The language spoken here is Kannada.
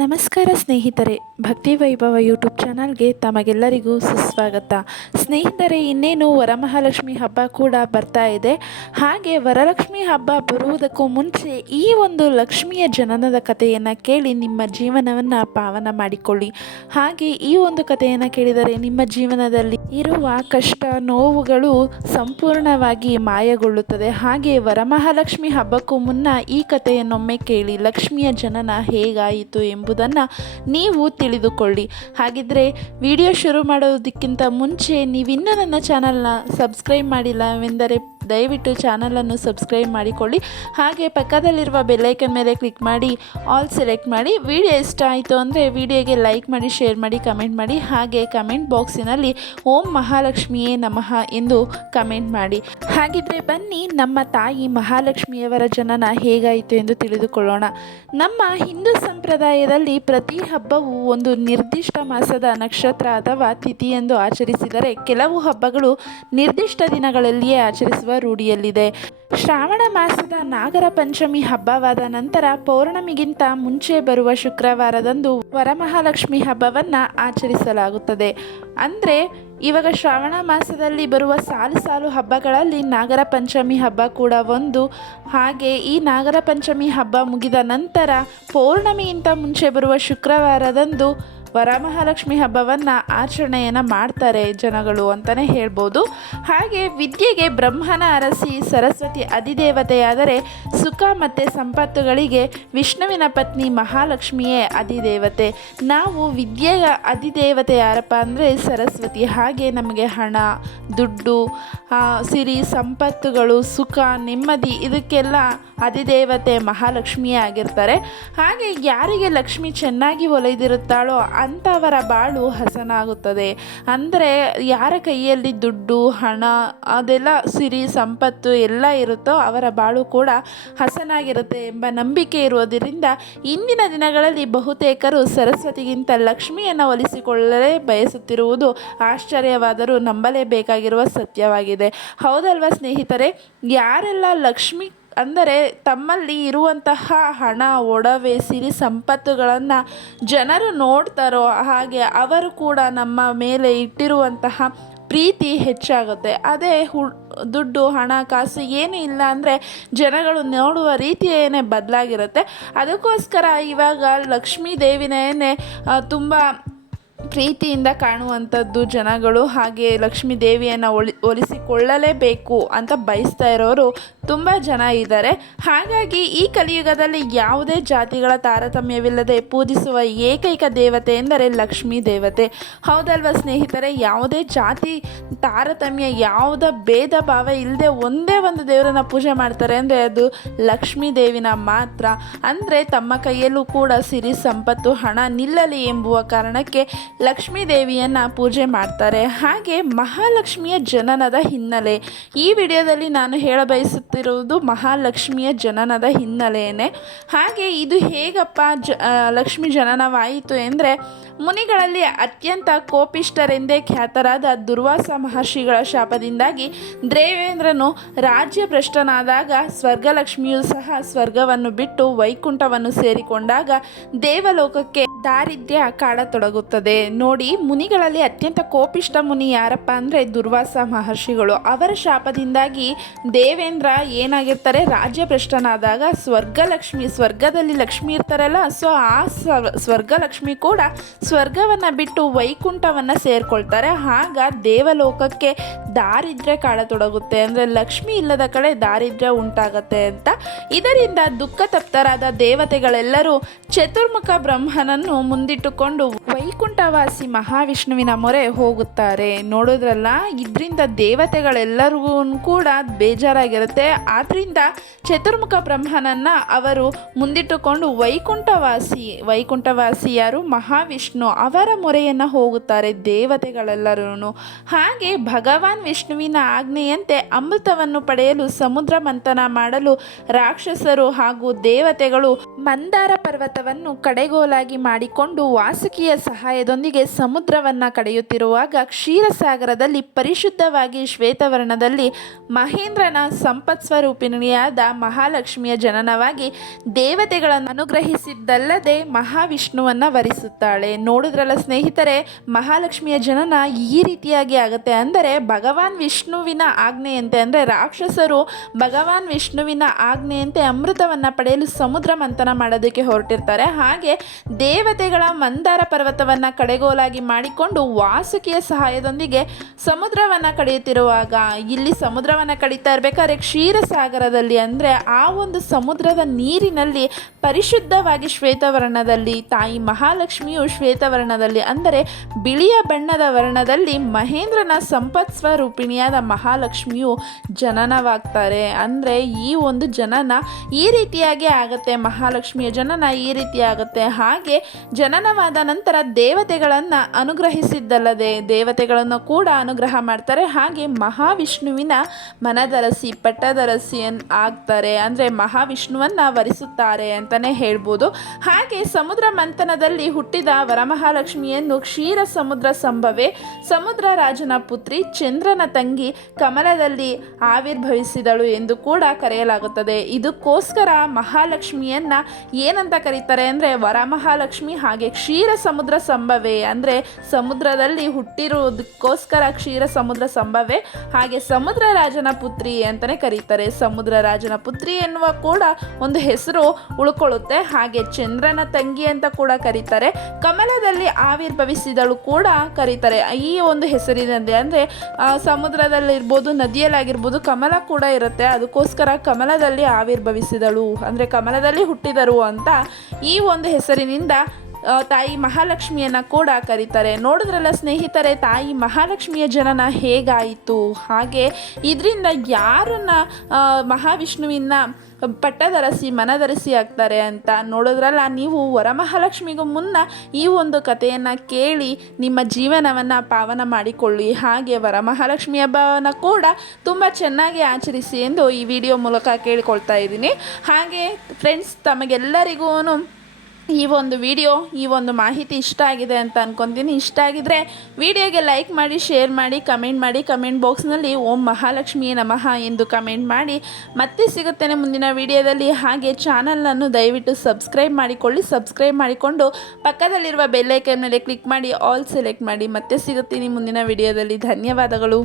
ನಮಸ್ಕಾರ ಸ್ನೇಹಿತರೆ, ಭಕ್ತಿ ವೈಭವ ಯೂಟ್ಯೂಬ್ ಚಾನಲ್ಗೆ ತಮಗೆಲ್ಲರಿಗೂ ಸುಸ್ವಾಗತ. ಸ್ನೇಹಿತರೆ, ಇನ್ನೇನು ವರಮಹಾಲಕ್ಷ್ಮಿ ಹಬ್ಬ ಕೂಡ ಬರ್ತಾ ಇದೆ. ಹಾಗೆ ವರಲಕ್ಷ್ಮಿ ಹಬ್ಬ ಬರುವುದಕ್ಕೂ ಮುಂಚೆ ಈ ಒಂದು ಲಕ್ಷ್ಮಿಯ ಜನನದ ಕಥೆಯನ್ನು ಕೇಳಿ ನಿಮ್ಮ ಜೀವನವನ್ನು ಪಾವನ ಮಾಡಿಕೊಳ್ಳಿ. ಹಾಗೆ ಈ ಒಂದು ಕಥೆಯನ್ನು ಕೇಳಿದರೆ ನಿಮ್ಮ ಜೀವನದಲ್ಲಿ ಇರುವ ಕಷ್ಟ, ನೋವುಗಳು ಸಂಪೂರ್ಣವಾಗಿ ಮಾಯಗೊಳ್ಳುತ್ತದೆ. ಹಾಗೆ ವರಮಹಾಲಕ್ಷ್ಮಿ ಹಬ್ಬಕ್ಕೂ ಮುನ್ನ ಈ ಕಥೆಯನ್ನೊಮ್ಮೆ ಕೇಳಿ ಲಕ್ಷ್ಮಿಯ ಜನನ ಹೇಗಾಯಿತು ಎಂಬುದನ್ನು ನೀವು ತಿಳಿದುಕೊಳ್ಳಿ. ಹಾಗಿದ್ರೆ ವಿಡಿಯೋ ಶುರು ಮಾಡೋದಕ್ಕಿಂತ ಮುಂಚೆ ನೀವಿನ್ನೂ ನನ್ನ ಚಾನಲ್ನ ಸಬ್ಸ್ಕ್ರೈಬ್ ಮಾಡಿಲ್ಲವೆಂದರೆ ದಯವಿಟ್ಟು ಚಾನಲನ್ನು ಸಬ್ಸ್ಕ್ರೈಬ್ ಮಾಡಿಕೊಳ್ಳಿ. ಹಾಗೆ ಪಕ್ಕದಲ್ಲಿರುವ ಬೆಲ್ಲೈಕನ್ ಮೇಲೆ ಕ್ಲಿಕ್ ಮಾಡಿ ಆಲ್ ಸೆಲೆಕ್ಟ್ ಮಾಡಿ. ವಿಡಿಯೋ ಇಷ್ಟ ಆಯಿತು ಅಂದರೆ ವಿಡಿಯೋಗೆ ಲೈಕ್ ಮಾಡಿ ಶೇರ್ ಮಾಡಿ ಕಮೆಂಟ್ ಮಾಡಿ. ಹಾಗೆ ಕಮೆಂಟ್ ಬಾಕ್ಸಿನಲ್ಲಿ ಓಂ ಮಹಾಲಕ್ಷ್ಮಿಯೇ ನಮಃ ಎಂದು ಕಮೆಂಟ್ ಮಾಡಿ. ಹಾಗಿದ್ರೆ ಬನ್ನಿ, ನಮ್ಮ ತಾಯಿ ಮಹಾಲಕ್ಷ್ಮಿಯವರ ಜನನ ಹೇಗಾಯಿತು ಎಂದು ತಿಳಿದುಕೊಳ್ಳೋಣ. ನಮ್ಮ ಹಿಂದೂ ಸಂಪ್ರದಾಯದಲ್ಲಿ ಪ್ರತಿ ಹಬ್ಬವು ಒಂದು ನಿರ್ದಿಷ್ಟ ಮಾಸದ ನಕ್ಷತ್ರ ಅಥವಾ ತಿಥಿಯೆಂದು ಆಚರಿಸಿದರೆ ಕೆಲವು ಹಬ್ಬಗಳು ನಿರ್ದಿಷ್ಟ ದಿನಗಳಲ್ಲಿಯೇ ಆಚರಿಸುವ ರೂಢಿಯಲ್ಲಿದೆ. ಶ್ರಾವಣ ಮಾಸದ ನಾಗರ ಪಂಚಮಿ ಹಬ್ಬವಾದ ನಂತರ ಪೌರ್ಣಮಿಗಿಂತ ಮುಂಚೆ ಬರುವ ಶುಕ್ರವಾರದಂದು ವರಮಹಾಲಕ್ಷ್ಮಿ ಹಬ್ಬವನ್ನು ಆಚರಿಸಲಾಗುತ್ತದೆ. ಅಂದರೆ, ಇವಾಗ ಶ್ರಾವಣ ಮಾಸದಲ್ಲಿ ಬರುವ ಸಾಲು ಸಾಲು ಹಬ್ಬಗಳಲ್ಲಿ ನಾಗರ ಪಂಚಮಿ ಹಬ್ಬ ಕೂಡ ಒಂದು. ಹಾಗೆ ಈ ನಾಗರ ಪಂಚಮಿ ಹಬ್ಬ ಮುಗಿದ ನಂತರ ಪೌರ್ಣಮಿಗಿಂತ ಮುಂಚೆ ಬರುವ ಶುಕ್ರವಾರದಂದು ವರಮಹಾಲಕ್ಷ್ಮಿ ಹಬ್ಬವನ್ನು ಆಚರಣೆಯನ್ನು ಮಾಡ್ತಾರೆ ಜನಗಳು ಅಂತಲೇ ಹೇಳ್ಬೋದು. ಹಾಗೆ ವಿದ್ಯೆಗೆ ಬ್ರಹ್ಮನ ಅರಸಿ ಸರಸ್ವತಿ ಅಧಿದೇವತೆಯಾದರೆ ಸುಖ ಮತ್ತು ಸಂಪತ್ತುಗಳಿಗೆ ವಿಷ್ಣುವಿನ ಪತ್ನಿ ಮಹಾಲಕ್ಷ್ಮಿಯೇ ಅಧಿದೇವತೆ. ನಾವು ವಿದ್ಯೆಯ ಅಧಿದೇವತೆ ಯಾರಪ್ಪ ಅಂದರೆ ಸರಸ್ವತಿ. ಹಾಗೆ ನಮಗೆ ಹಣ, ದುಡ್ಡು ಸಿರಿ, ಸಂಪತ್ತುಗಳು, ಸುಖ, ನೆಮ್ಮದಿ ಇದಕ್ಕೆಲ್ಲ ಅಧಿದೇವತೆ ಮಹಾಲಕ್ಷ್ಮಿಯೇ ಆಗಿರ್ತಾರೆ. ಹಾಗೆ ಯಾರಿಗೆ ಲಕ್ಷ್ಮಿ ಚೆನ್ನಾಗಿ ಒಲಿದಿರುತ್ತಾಳೋ ಅಂಥವರ ಬಾಳು ಹಸನಾಗುತ್ತದೆ. ಅಂದರೆ ಯಾರ ಕೈಯಲ್ಲಿ ದುಡ್ಡು, ಹಣ, ಅದೆಲ್ಲ ಸಿರಿ, ಸಂಪತ್ತು ಎಲ್ಲ ಇರುತ್ತೋ ಅವರ ಬಾಳು ಕೂಡ ಹಸನಾಗಿರುತ್ತೆ ಎಂಬ ನಂಬಿಕೆ ಇರುವುದರಿಂದ ಇಂದಿನ ದಿನಗಳಲ್ಲಿ ಬಹುತೇಕರು ಸರಸ್ವತಿಗಿಂತ ಲಕ್ಷ್ಮಿಯನ್ನು ಒಲಿಸಿಕೊಳ್ಳಲೇ ಬಯಸುತ್ತಿರುವುದು ಆಶ್ಚರ್ಯವಾದರೂ ನಂಬಲೇಬೇಕಾಗಿರುವ ಸತ್ಯವಾಗಿದೆ. ಹೌದಲ್ವಾ ಸ್ನೇಹಿತರೆ? ಯಾರೆಲ್ಲ ಲಕ್ಷ್ಮಿ ಅಂದರೆ ತಮ್ಮಲ್ಲಿ ಇರುವಂತಹ ಹಣ, ಒಡವೆ, ಸಿರಿ ಸಂಪತ್ತುಗಳನ್ನು ಜನರು ನೋಡ್ತಾರೋ ಹಾಗೆ ಅವರು ಕೂಡ ನಮ್ಮ ಮೇಲೆ ಇಟ್ಟಿರುವಂತಹ ಪ್ರೀತಿ ಹೆಚ್ಚಾಗುತ್ತೆ. ಅದೇ ಹು, ದುಡ್ಡು, ಹಣ, ಕಾಸು ಏನೂ ಇಲ್ಲ ಅಂದರೆ ಜನಗಳು ನೋಡುವ ರೀತಿಯೇ ಬದಲಾಗಿರುತ್ತೆ. ಅದಕ್ಕೋಸ್ಕರ ಇವಾಗ ಲಕ್ಷ್ಮೀ ದೇವಿನೇ ತುಂಬ ಪ್ರೀತಿಯಿಂದ ಕಾಣುವಂಥದ್ದು ಜನಗಳು ಹಾಗೆ ಲಕ್ಷ್ಮೀ ದೇವಿಯನ್ನು ಒಲಿ ಒಲಿಸಿಕೊಳ್ಳಲೇಬೇಕು ಅಂತ ಬಯಸ್ತಾ ಇರೋರು ತುಂಬ ಜನ ಇದ್ದಾರೆ. ಹಾಗಾಗಿ ಈ ಕಲಿಯುಗದಲ್ಲಿ ಯಾವುದೇ ಜಾತಿಗಳ ತಾರತಮ್ಯವಿಲ್ಲದೆ ಪೂಜಿಸುವ ಏಕೈಕ ದೇವತೆ ಎಂದರೆ ಲಕ್ಷ್ಮೀ ದೇವತೆ. ಹೌದಲ್ವ ಸ್ನೇಹಿತರೆ? ಯಾವುದೇ ಜಾತಿ ತಾರತಮ್ಯ, ಯಾವುದ ಭೇದ ಭಾವ ಇಲ್ಲದೆ ಒಂದೇ ಒಂದು ದೇವರನ್ನ ಪೂಜೆ ಮಾಡ್ತಾರೆ ಅಂದರೆ ಅದು ಲಕ್ಷ್ಮೀ ದೇವಿನ ಮಾತ್ರ. ಅಂದರೆ ತಮ್ಮ ಕೈಯಲ್ಲೂ ಕೂಡ ಸಿರಿ, ಸಂಪತ್ತು, ಹಣ ನಿಲ್ಲಲಿ ಎಂಬುವ ಕಾರಣಕ್ಕೆ ಲಕ್ಷ್ಮೀ ದೇವಿಯನ್ನು ಪೂಜೆ ಮಾಡ್ತಾರೆ. ಹಾಗೆ ಮಹಾಲಕ್ಷ್ಮಿಯ ಜನನದ ಹಿನ್ನೆಲೆ. ಈ ವಿಡಿಯೋದಲ್ಲಿ ನಾನು ಹೇಳ ಬಯಸುತ್ತಿರುವುದು ಮಹಾಲಕ್ಷ್ಮಿಯ ಜನನದ ಹಿನ್ನೆಲೆಯೇ ಹಾಗೆ ಇದು ಹೇಗಪ್ಪ ಜ ಲಕ್ಷ್ಮಿ ಜನನವಾಯಿತು ಎಂದರೆ, ಮುನಿಗಳಲ್ಲಿ ಅತ್ಯಂತ ಕೋಪಿಷ್ಟರೆಂದೇ ಖ್ಯಾತರಾದ ದುರ್ವಾಸ ಮಹರ್ಷಿಗಳ ಶಾಪದಿಂದಾಗಿ ದೇವೇಂದ್ರನು ರಾಜ್ಯ ಭ್ರಷ್ಟನಾದಾಗ ಸ್ವರ್ಗಲಕ್ಷ್ಮಿಯು ಸಹ ಸ್ವರ್ಗವನ್ನು ಬಿಟ್ಟು ವೈಕುಂಠವನ್ನು ಸೇರಿಕೊಂಡಾಗ ದೇವಲೋಕಕ್ಕೆ ದಾರಿದ್ರ್ಯ ಕಾಡತೊಡಗುತ್ತದೆ. ನೋಡಿ, ಮುನಿಗಳಲ್ಲಿ ಅತ್ಯಂತ ಕೋಪಿಷ್ಟ ಮುನಿ ಯಾರಪ್ಪ ಅಂದರೆ ದುರ್ವಾಸ ಮಹರ್ಷಿಗಳು. ಅವರ ಶಾಪದಿಂದಾಗಿ ದೇವೇಂದ್ರ ಏನಾಗಿರ್ತಾರೆ? ರಾಜ್ಯ ಭ್ರಷ್ಟನಾದಾಗ ಸ್ವರ್ಗಲಕ್ಷ್ಮಿ, ಸ್ವರ್ಗದಲ್ಲಿ ಲಕ್ಷ್ಮಿ ಇರ್ತಾರಲ್ಲ, ಸೊ ಆ ಸ್ವ- ಸ್ವರ್ಗಲಕ್ಷ್ಮಿ ಕೂಡ ಸ್ವರ್ಗವನ್ನು ಬಿಟ್ಟು ವೈಕುಂಠವನ್ನು ಸೇರ್ಕೊಳ್ತಾರೆ. ಆಗ ದೇವಲೋಕಕ್ಕೆ ದಾರಿದ್ರ್ಯ ಕಾಡತೊಡಗುತ್ತೆ ಅಂದರೆ ಲಕ್ಷ್ಮಿ ಇಲ್ಲದ ಕಡೆ ದಾರಿದ್ರೆ ಉಂಟಾಗತ್ತೆ ಅಂತ. ಇದರಿಂದ ದುಃಖ ತಪ್ತರಾದ ದೇವತೆಗಳೆಲ್ಲರೂ ಚತುರ್ಮುಖ ಬ್ರಹ್ಮನನ್ನು ಮುಂದಿಟ್ಟುಕೊಂಡು ವೈಕುಂಠವಾಸಿ ಮಹಾವಿಷ್ಣುವಿನ ಮೊರೆ ಹೋಗುತ್ತಾರೆ. ನೋಡೋದ್ರಲ್ಲ, ಇದರಿಂದ ದೇವತೆಗಳೆಲ್ಲರಿಗೂ ಕೂಡ ಬೇಜಾರಾಗಿರುತ್ತೆ. ಆದ್ದರಿಂದ ಚತುರ್ಮುಖ ಬ್ರಹ್ಮನನ್ನ ಅವರು ಮುಂದಿಟ್ಟುಕೊಂಡು ವೈಕುಂಠವಾಸಿ ವೈಕುಂಠವಾಸಿ ಯಾರು ಮಹಾವಿಷ್ಣು ಅವರ ಮೊರೆಯನ್ನು ಹೋಗುತ್ತಾರೆ ದೇವತೆಗಳೆಲ್ಲರೂ ಹಾಗೆ ಭಗವಾನ್ ಭಗವಾನ್ ವಿಷ್ಣುವಿನ ಆಜ್ಞೆಯಂತೆ ಅಮೃತವನ್ನು ಪಡೆಯಲು ಸಮುದ್ರ ಮಂಥನ ಮಾಡಲು ರಾಕ್ಷಸರು ಹಾಗೂ ದೇವತೆಗಳು ಮಂದಾರ ಪರ್ವತವನ್ನು ಕಡೆಗೋಲಾಗಿ ಮಾಡಿಕೊಂಡು ವಾಸುಕಿಯ ಸಹಾಯದೊಂದಿಗೆ ಸಮುದ್ರವನ್ನು ಕಡೆಯುತ್ತಿರುವಾಗ ಕ್ಷೀರಸಾಗರದಲ್ಲಿ ಪರಿಶುದ್ಧವಾಗಿ ಶ್ವೇತವರ್ಣದಲ್ಲಿ ಮಹೇಂದ್ರನ ಸಂಪತ್ ಸ್ವರೂಪಿಣಿಯಾದ ಮಹಾಲಕ್ಷ್ಮಿಯ ಜನನವಾಗಿ ದೇವತೆಗಳನ್ನು ಅನುಗ್ರಹಿಸಿದ್ದಲ್ಲದೆ ಮಹಾವಿಷ್ಣುವನ್ನ ವರಿಸುತ್ತಾಳೆ. ನೋಡಿದ್ರಲ್ಲ ಸ್ನೇಹಿತರೆ, ಮಹಾಲಕ್ಷ್ಮಿಯ ಜನನ ಈ ರೀತಿಯಾಗಿ ಆಗುತ್ತೆ ಅಂದರೆ ಭಗವಾನ್ ವಿಷ್ಣುವಿನ ಆಜ್ಞೆಯಂತೆ, ಅಂದರೆ ರಾಕ್ಷಸರು ಭಗವಾನ್ ವಿಷ್ಣುವಿನ ಆಜ್ಞೆಯಂತೆ ಅಮೃತವನ್ನು ಪಡೆಯಲು ಸಮುದ್ರ ಮಂಥನ ಮಾಡೋದಕ್ಕೆ ಹೊರಟಿರ್ತಾರೆ. ಹಾಗೆ ದೇವತೆಗಳ ಮಂದಾರ ಪರ್ವತವನ್ನು ಕಡೆಗೋಲಾಗಿ ಮಾಡಿಕೊಂಡು ವಾಸುಕಿಯ ಸಹಾಯದೊಂದಿಗೆ ಸಮುದ್ರವನ್ನು ಕಡಿಯುತ್ತಿರುವಾಗ, ಇಲ್ಲಿ ಸಮುದ್ರವನ್ನು ಕಡಿತಾ ಇರಬೇಕಾದ್ರೆ ಕ್ಷೀರಸಾಗರದಲ್ಲಿ, ಅಂದರೆ ಆ ಒಂದು ಸಮುದ್ರದ ನೀರಿನಲ್ಲಿ ಪರಿಶುದ್ಧವಾಗಿ ಶ್ವೇತವರ್ಣದಲ್ಲಿ, ತಾಯಿ ಮಹಾಲಕ್ಷ್ಮಿಯು ಶ್ವೇತವರ್ಣದಲ್ಲಿ, ಅಂದರೆ ಬಿಳಿಯ ಬಣ್ಣದ ವರ್ಣದಲ್ಲಿ ಮಹೇಂದ್ರನ ಸಂಪತ್ ಸ್ವರೂಪಿಣಿಯಾದ ಮಹಾಲಕ್ಷ್ಮಿಯು ಜನನವಾಗ್ತಾರೆ. ಅಂದರೆ ಈ ಒಂದು ಜನನ ಈ ರೀತಿಯಾಗಿ ಆಗುತ್ತೆ. ಮಹಾಲಕ್ಷ್ಮಿಯ ಜನನ ಈ ರೀತಿ ಆಗುತ್ತೆ. ಹಾಗೆ ಜನನವಾದ ನಂತರ ದೇವತೆಗಳನ್ನು ಅನುಗ್ರಹಿಸಿದ್ದಲ್ಲದೆ ದೇವತೆಗಳನ್ನು ಕೂಡ ಅನುಗ್ರಹ ಮಾಡ್ತಾರೆ. ಹಾಗೆ ಮಹಾವಿಷ್ಣುವಿನ ಮನದರಸಿ ಪಟ್ಟದರಸಿ ಆಗ್ತಾರೆ. ಅಂದರೆ ಮಹಾವಿಷ್ಣುವನ್ನು ವರಿಸುತ್ತಾರೆ ಅಂತಲೇ ಹೇಳ್ಬೋದು. ಹಾಗೆ ಸಮುದ್ರ ಮಂಥನದಲ್ಲಿ ಹುಟ್ಟಿದ ವರಮಹಾಲಕ್ಷ್ಮಿಯನ್ನು ಕ್ಷೀರ ಸಮುದ್ರ ಸಂಭವೇ, ಸಮುದ್ರ ರಾಜನ ಪುತ್ರಿ ಚಂದ್ರನ ತಂಗಿ ಕಮಲದಲ್ಲಿ ಆವಿರ್ಭವಿಸಿದಳು ಎಂದು ಕೂಡ ಕರೆಯಲಾಗುತ್ತದೆ. ಇದಕ್ಕೋಸ್ಕರ ಮಹಾಲಕ್ಷ್ಮಿಯನ್ನ ಏನಂತ ಕರೀತಾರೆ ಅಂದರೆ ವರಮಹಾಲಕ್ಷ್ಮಿ ಹಾಗೆ ಕ್ಷೀರ ಸಮುದ್ರ ಸಂಭವೆ ಅಂದರೆ ಸಮುದ್ರದಲ್ಲಿ ಹುಟ್ಟಿರುವುದಕ್ಕೋಸ್ಕರ ಕ್ಷೀರ ಸಮುದ್ರ ಸಂಭವೆ ಹಾಗೆ ಸಮುದ್ರ ರಾಜನ ಪುತ್ರಿ ಅಂತಲೇ ಕರೀತಾರೆ. ಸಮುದ್ರ ರಾಜನ ಪುತ್ರಿ ಎನ್ನುವ ಕೂಡ ಒಂದು ಹೆಸರು ಉಳ್ಕೊಳ್ಳುತ್ತೆ. ಹಾಗೆ ಚಂದ್ರನ ತಂಗಿ ಅಂತ ಕೂಡ ಕರೀತಾರೆ. ಕಮಲದಲ್ಲಿ ಆವಿರ್ಭವಿಸಿದಳು ಕೂಡ ಕರೀತಾರೆ. ಈ ಒಂದು ಹೆಸರಿನಂತೆ ಅಂದರೆ ಸಮುದ್ರದಲ್ಲಿರ್ಬೋದು, ನದಿಯಲ್ಲಾಗಿರ್ಬೋದು, ಕಮಲ ಕೂಡ ಇರುತ್ತೆ. ಅದಕ್ಕೋಸ್ಕರ ಕಮಲದಲ್ಲಿ ಆವಿರ್ಭವಿಸಿದಳು. ಅಂದರೆ ಕಮಲದಲ್ಲಿ ಹುಟ್ಟಿದರು ಅಂತ ಈ ಒಂದು ಹೆಸರಿನಿಂದ ತಾಯಿ ಮಹಾಲಕ್ಷ್ಮಿಯನ್ನು ಕೂಡ ಕರೀತಾರೆ. ನೋಡಿದ್ರಲ್ಲ ಸ್ನೇಹಿತರೆ, ತಾಯಿ ಮಹಾಲಕ್ಷ್ಮಿಯ ಜನನ ಹೇಗಾಯಿತು? ಹಾಗೆ ಇದರಿಂದ ಯಾರನ್ನ ಮಹಾವಿಷ್ಣುವಿನ ಪಟ್ಟಧರಿಸಿ, ಮನಧರಿಸಿ ಆಗ್ತಾರೆ ಅಂತ ನೋಡಿದ್ರಲ್ಲ, ನೀವು ವರಮಹಾಲಕ್ಷ್ಮಿಗೂ ಮುನ್ನ ಈ ಒಂದು ಕಥೆಯನ್ನು ಕೇಳಿ ನಿಮ್ಮ ಜೀವನವನ್ನು ಪಾವನ ಮಾಡಿಕೊಳ್ಳಿ. ಹಾಗೆ ವರಮಹಾಲಕ್ಷ್ಮಿ ಹಬ್ಬವನ್ನು ಕೂಡ ತುಂಬ ಚೆನ್ನಾಗಿ ಆಚರಿಸಿ ಎಂದು ಈ ವಿಡಿಯೋ ಮೂಲಕ ಕೇಳಿಕೊಳ್ತಾ ಇದ್ದೀನಿ. ಹಾಗೆ ಫ್ರೆಂಡ್ಸ್ ತಮಗೆಲ್ಲರಿಗೂ ಈ ಒಂದು ವಿಡಿಯೋ, ಈ ಒಂದು ಮಾಹಿತಿ ಇಷ್ಟ ಆಗಿದೆ ಅಂತ ಅನ್ಕೊತೀನಿ. ಇಷ್ಟ ಆಗಿದ್ರೆ ವಿಡಿಯೋಗೆ ಲೈಕ್ ಮಾಡಿ, ಶೇರ್ ಮಾಡಿ, ಕಮೆಂಟ್ ಮಾಡಿ. ಕಮೆಂಟ್ ಬಾಕ್ಸ್ನಲ್ಲಿ ಓಂ ಮಹಾಲಕ್ಷ್ಮಿ ನಮಃ ಎಂದು ಕಮೆಂಟ್ ಮಾಡಿ. ಮತ್ತೆ ಸಿಗುತ್ತೇನೆ ಮುಂದಿನ ವಿಡಿಯೋದಲ್ಲಿ. ಹಾಗೆ ಚಾನಲನ್ನು ದಯವಿಟ್ಟು ಸಬ್ಸ್ಕ್ರೈಬ್ ಮಾಡಿಕೊಳ್ಳಿ. ಸಬ್ಸ್ಕ್ರೈಬ್ ಮಾಡಿಕೊಂಡು ಪಕ್ಕದಲ್ಲಿರುವ ಬೆಲ್ಲೈಕನ್ ಮೇಲೆ ಕ್ಲಿಕ್ ಮಾಡಿ. ಆಲ್ ಸೆಲೆಕ್ಟ್ ಮಾಡಿ. ಮತ್ತೆ ಸಿಗುತ್ತೀನಿ ಮುಂದಿನ ವಿಡಿಯೋದಲ್ಲಿ. ಧನ್ಯವಾದಗಳು.